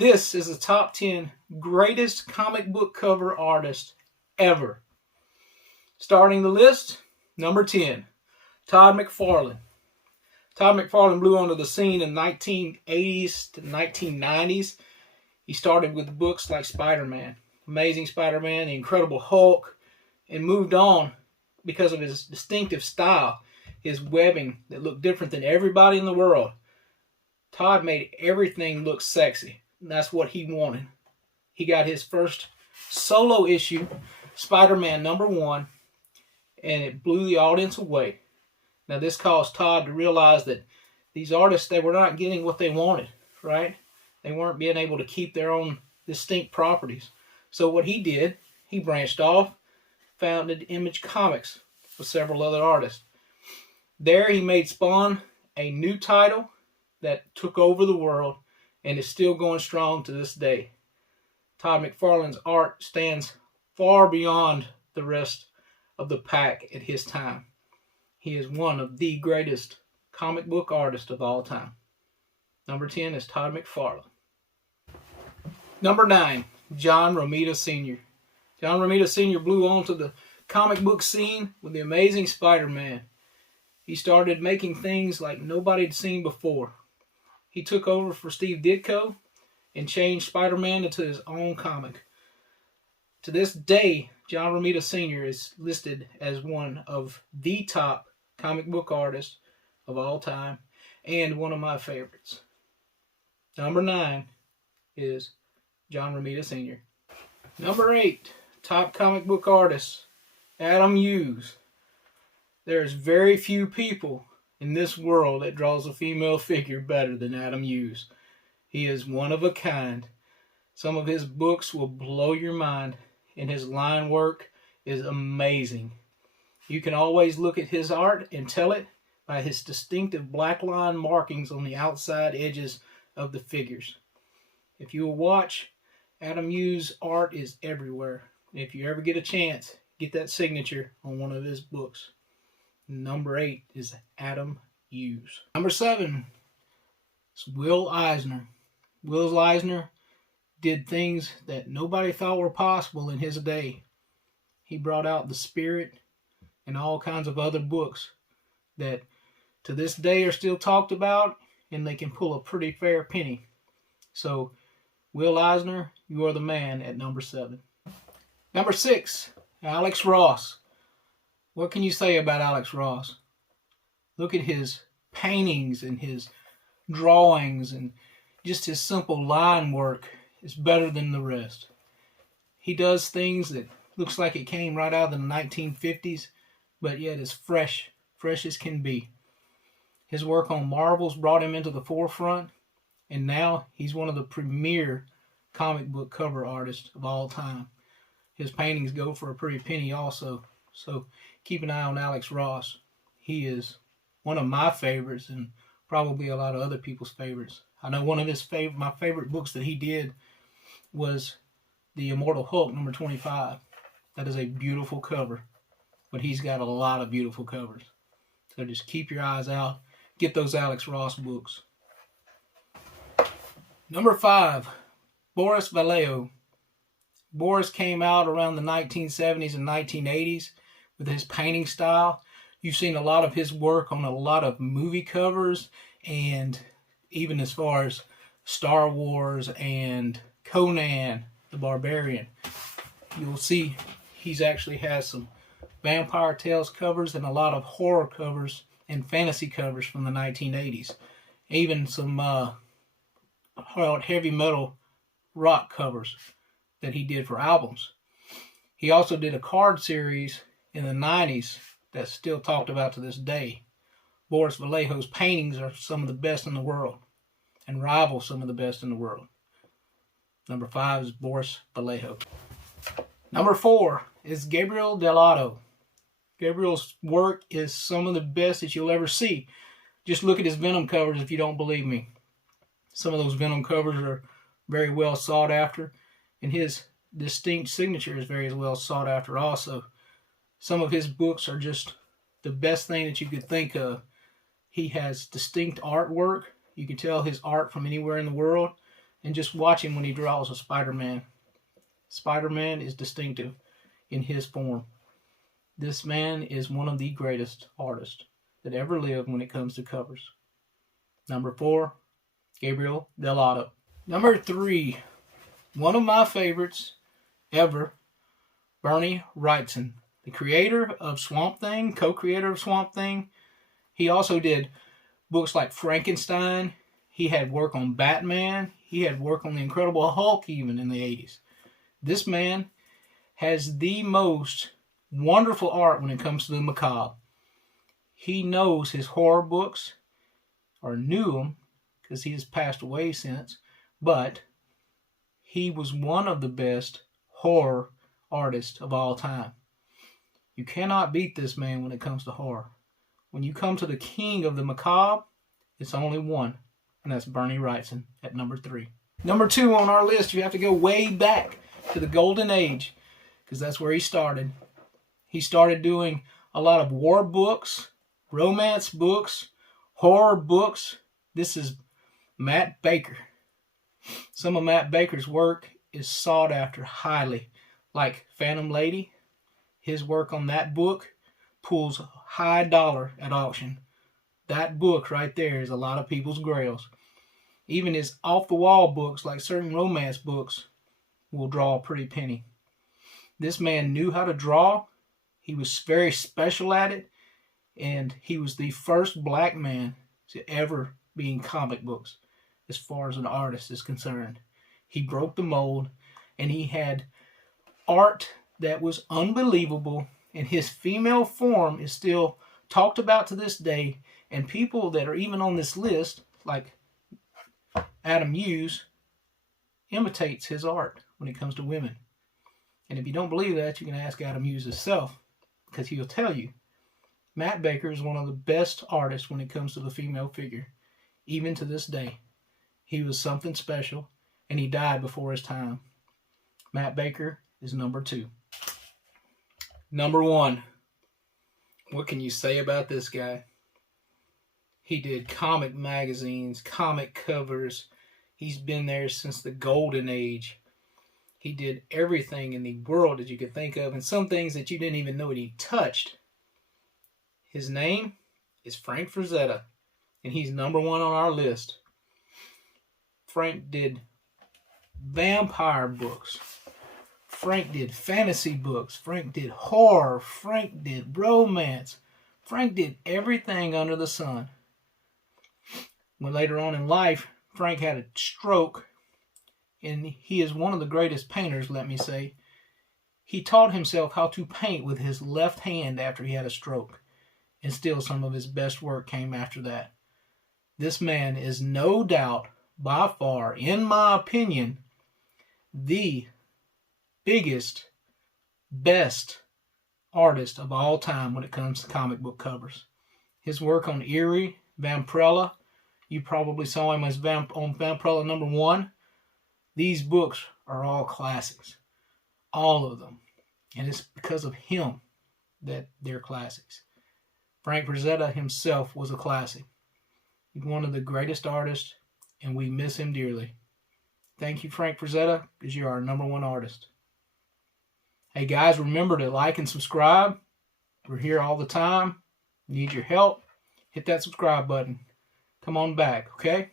This is the top 10 greatest comic book cover artists ever. Starting the list, number 10, Todd McFarlane. Todd McFarlane blew onto the scene in the 1980s to 1990s. He started with books like Spider-Man, Amazing Spider-Man, The Incredible Hulk, and moved on because of his distinctive style, his webbing that looked different than everybody in the world. Todd made everything look sexy, and that's what he wanted. He got his first solo issue, Spider-Man #1, and it blew the audience away. Now this caused Todd to realize that these artists, they were not getting what they wanted, right? They weren't being able to keep their own distinct properties. So what he did, he branched off, founded Image Comics with several other artists. There he made Spawn a new title that took over the world and is still going strong to this day. Todd McFarlane's art stands far beyond the rest of the pack at his time. He is one of the greatest comic book artists of all time. Number 10 is Todd McFarlane. Number 9, John Romita Sr. John Romita Sr. blew onto the comic book scene with The Amazing Spider-Man. He started making things like nobody had seen before. He took over for Steve Ditko and changed Spider-Man into his own comic. To this day, John Romita Sr. is listed as one of the top comic book artists of all time and one of my favorites. Number 9 is John Romita Sr. Number 8, top comic book artist, Adam Hughes. There's very few people in this world that draws a female figure better than Adam Hughes. He is one of a kind. Some of his books will blow your mind, and his line work is amazing. You can always look at his art and tell it by his distinctive black line markings on the outside edges of the figures. If you will watch, Adam Hughes' art is everywhere. If you ever get a chance, get that signature on one of his books. Number 8 is Adam Hughes. Number 7 is Will Eisner. Will Eisner did things that nobody thought were possible in his day. He brought out The Spirit and all kinds of other books that to this day are still talked about, and they can pull a pretty fair penny. So, Will Eisner, you are the man at number 7. Number 6, Alex Ross. What can you say about Alex Ross? Look at his paintings and his drawings, and just his simple line work is better than the rest. He does things that looks like it came right out of the 1950s, but yet is fresh as can be. His work on Marvels brought him into the forefront, and now he's one of the premier comic book cover artists of all time. His paintings go for a pretty penny also, so keep an eye on Alex Ross. He is one of my favorites and probably a lot of other people's favorites. I know one of my favorite books that he did was The Immortal Hulk #25. That is a beautiful cover, but he's got a lot of beautiful covers. So just keep your eyes out. Get those Alex Ross books. Number 5, Boris Vallejo. Boris came out around the 1970s and 1980s with his painting style. You've seen a lot of his work on a lot of movie covers, and even as far as Star Wars and Conan the Barbarian. You'll see he's actually has some Vampire Tales covers and a lot of horror covers and fantasy covers from the 1980s. Even some heavy metal rock covers that he did for albums. He also did a card series in the 90s that's still talked about to this day. Boris Vallejo's paintings are some of the best in the world and rival some of the best in the world. Number 5 is Boris Vallejo. Number 4 is Gabriel Del Toro. Gabriel's work is some of the best that you'll ever see. Just look at his Venom covers if you don't believe me. Some of those Venom covers are very well sought after, and his distinct signature is very well sought after also. Some of his books are just the best thing that you could think of. He has distinct artwork. You can tell his art from anywhere in the world, and just watch him when he draws a Spider-Man. Spider-Man is distinctive in his form. This man is one of the greatest artists that ever lived when it comes to covers. Number 4, Gabriel Del Toro. Number 3, one of my favorites ever, Bernie Wrightson, the creator of Swamp Thing, co-creator of Swamp Thing. He also did books like Frankenstein. He had work on Batman. He had work on the Incredible Hulk even in the 80s. This man has the most wonderful art when it comes to the macabre. He knows his horror books, or knew them, because he has passed away since, but he was one of the best horror artists of all time. You cannot beat this man when it comes to horror. When you come to the king of the macabre, it's only one, and that's Bernie Wrightson at number 3. Number 2 on our list, you have to go way back to the golden age, because that's where he started. He started doing a lot of war books, romance books, horror books. This is Matt Baker. Some of Matt Baker's work is sought after highly, like Phantom Lady. His work on that book pulls high dollar at auction. That book right there is a lot of people's grails. Even his off-the-wall books, like certain romance books, will draw a pretty penny. This man knew how to draw. He was very special at it, and he was the first black man to ever be in comic books as far as an artist is concerned. He broke the mold, and he had art that was unbelievable, and his female form is still talked about to this day, and people that are even on this list, like Adam Hughes, imitates his art when it comes to women. And if you don't believe that, you can ask Adam Hughes himself, because he'll tell you. Matt Baker is one of the best artists when it comes to the female figure, even to this day. He was something special, and he died before his time. Matt Baker is number 2. Number 1. What can you say about this guy? He did comic magazines, comic covers. He's been there since the golden age. He did everything in the world that you could think of, and some things that you didn't even know that he touched. His name is Frank Frazetta, and he's number 1 on our list. Frank did vampire books. Frank did fantasy books. Frank did horror. Frank did romance. Frank did everything under the sun. When later on in life, Frank had a stroke, and he is one of the greatest painters, let me say. He taught himself how to paint with his left hand after he had a stroke, and still some of his best work came after that. This man is no doubt, by far, in my opinion, the biggest, best artist of all time when it comes to comic book covers. His work on Eerie, Vampirella, you probably saw him as on Vampirella number 1. These books are all classics. All of them. And it's because of him that they're classics. Frank Frazetta himself was a classic. He's one of the greatest artists, and we miss him dearly. Thank you, Frank Frazetta, because you're our number 1 artist. Hey guys, remember to like and subscribe. We're here all the time. Need your help. Hit that subscribe button. Come on back, okay?